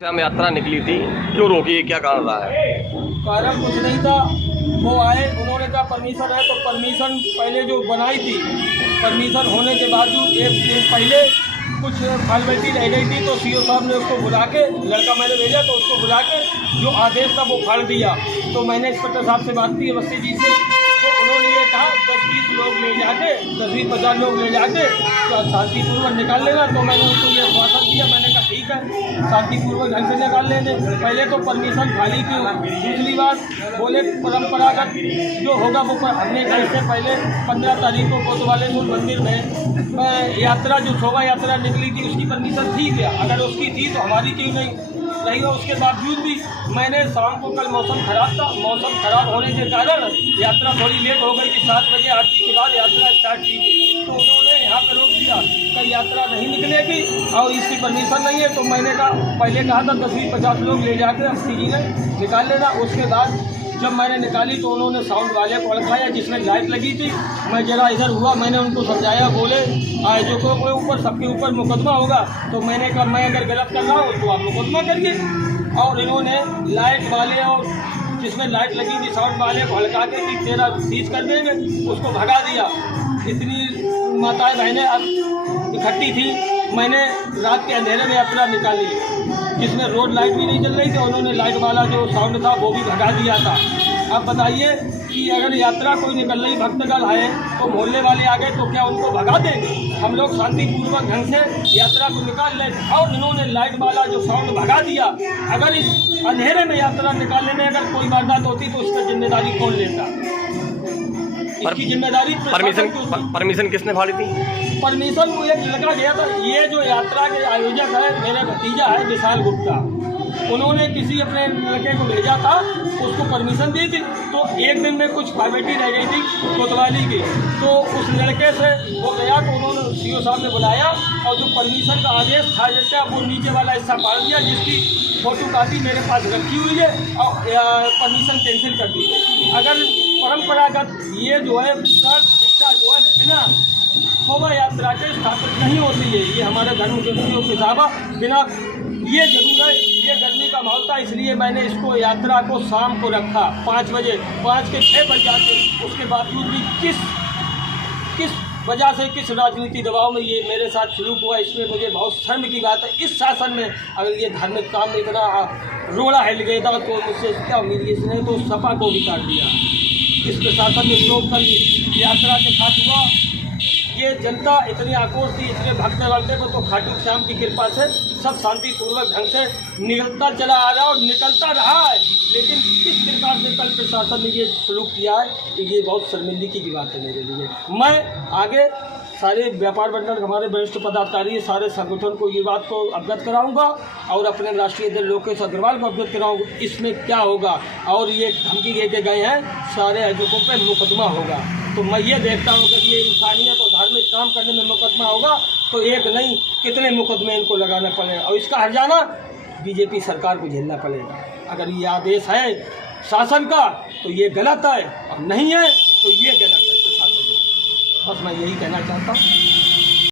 हम यात्रा निकली थी, क्यों रोकी, क्या कारण रहा है? कारण कुछ नहीं था। वो आए, उन्होंने कहा परमिशन है, तो परमिशन पहले जो बनाई थी, परमिशन होने के बावजूद एक दिन पहले कुछ फॉर्मेलिटी रह गई थी, तो सीओ साहब ने उसको बुला के, लड़का मैंने भेजा तो उसको बुला के जो आदेश था वो फाड़ दिया। तो मैंने इंस्पेक्टर साहब से बात की अवस्थी जी से, तो उन्होंने ये कहा 10-20 लोग ले जाके, 10-20-50 लोग ले जाके तो शांतिपूर्वक निकाल लेना। तो मैंने उनको ये आश्वासन दिया, मैंने कहा ठीक है, शांतिपूर्वक ढंग से निकाल लेंगे। पहले तो परमिशन खाली थी, दूसरी बात बोले परंपरागत जो होगा वो हमने कहा इससे पहले 15 तारीख को कोतवालेश्वर मंदिर में यात्रा जो शोभा यात्रा निकली थी उसकी परमिशन थी क्या? अगर उसकी थी तो हमारी क्यों नहीं रही? और उसके बावजूद भी मैंने शाम को, कल मौसम खराब था, मौसम खराब होने के कारण यात्रा थोड़ी लेट हो गई कि 7 बजे आरती के बाद यात्रा स्टार्ट की थी, तो उन्होंने यहाँ पर रोक दिया कि यात्रा नहीं निकलेगी और इसकी परमिशन नहीं है। तो मैंने कहा, पहले कहा था 10-20-50 लोग ले जाकर अवस्थी जी ने निकाल लेना। उसके बाद जब मैंने निकाली तो उन्होंने साउंड वाले को अड़काया जिसमें लाइट लगी थी। मैं जरा इधर हुआ, मैंने उनको समझाया, बोले आयोजकों के ऊपर, सबके ऊपर मुकदमा होगा। तो मैंने कहा मैं अगर गलत कर रहा हूँ तो आप मुकदमा करिए। और इन्होंने लाइट वाले और जिसमें लाइट लगी थी साउंड वाले को हल्का के कि तेरा सीज कर देंगे, उसको भगा दिया। इतनी माताएं बहनें अब इकट्ठी थी। मैंने रात के अंधेरे में यात्रा निकाली जिसमें रोड लाइट भी नहीं चल रही थी, उन्होंने लाइट वाला जो साउंड था वो भी भगा दिया था। अब बताइए कि अगर यात्रा कोई निकल रही भक्तगण आए तो मोहल्ले वाले आ गए तो क्या उनको भगा देंगे? हम लोग शांतिपूर्वक ढंग से यात्रा को निकाल लें और इन्होंने लाइट वाला जो साउंड भगा दिया। अगर इस अंधेरे में यात्रा निकालने में अगर कोई वारदात होती तो उसका जिम्मेदारी कौन लेता? इसकी जिम्मेदारी परमिशन किसने फाड़ी थी? परमिशन को एक लड़का गया था। ये जो यात्रा के आयोजक है मेरा भतीजा है विशाल गुप्ता, उन्होंने किसी अपने लड़के को भेजा था, उसको परमिशन दी थी। तो एक दिन में कुछ फॉर्मेलिटी रह गई थी कोतवाली की, तो उस लड़के से वो गया तो उन्होंने सीओ साहब ने बुलाया और जो परमिशन का आदेश था जैसा वो नीचे वाला हिस्सा फाड़ दिया, जिसकी फोटो कापी मेरे पास रखी हुई है और परमिशन कैंसिल कर दी है। अगर परंपरागत ये जो है शिक्षा जो है बिना शोभा यात्रा के स्थापित नहीं होती है, ये हमारे धर्म के हिसाब बिना, ये जरूर है। ये गर्मी का माहौल था इसलिए मैंने इसको यात्रा को शाम को रखा 5 बजे, 5 के 6 बज जाते। उसके बावजूद भी किस वजह से, किस राजनीति दबाव में ये मेरे साथ सलूक हुआ, इसमें मुझे बहुत शर्म की बात है। इस शासन में अगर ये धार्मिक काम में इतना रोड़ा हिल गया था तो मुझसे क्या उम्मीद? इसने तो सपा को भी काट दिया। इस प्रशासन ने जो कल यात्रा के साथ हुआ, ये जनता इतनी आक्रोश थी, इतने भक्त वाले को तो खाटू श्याम की कृपा से सब शांतिपूर्वक ढंग से निकलता चला आ रहा है और निकलता रहा है। लेकिन किस प्रकार से कल प्रशासन ने ये सलूक किया है, ये बहुत शर्मिंदगी की बात है मेरे लिए। मैं आगे सारे व्यापार मंडल, हमारे वरिष्ठ पदाधिकारी, सारे संगठन को ये बात को अवगत कराऊंगा और अपने राष्ट्रीय अध्यक्ष लोकेश अग्रवाल को अवगत कराऊंगा इसमें क्या होगा। और ये धमकी दे के गए हैं सारे आयोजकों पे मुकदमा होगा। तो मैं ये देखता हूँ कि ये इंसानियत और धार्मिक काम करने में मुकदमा होगा तो एक नहीं कितने मुकदमे इनको लगाना पड़ेगा और इसका हर्जाना बीजेपी सरकार को झेलना पड़ेगा। अगर ये आदेश है शासन का तो ये गलत है और नहीं है तो ये गलत है प्रशासन। बस मैं यही कहना चाहता हूँ।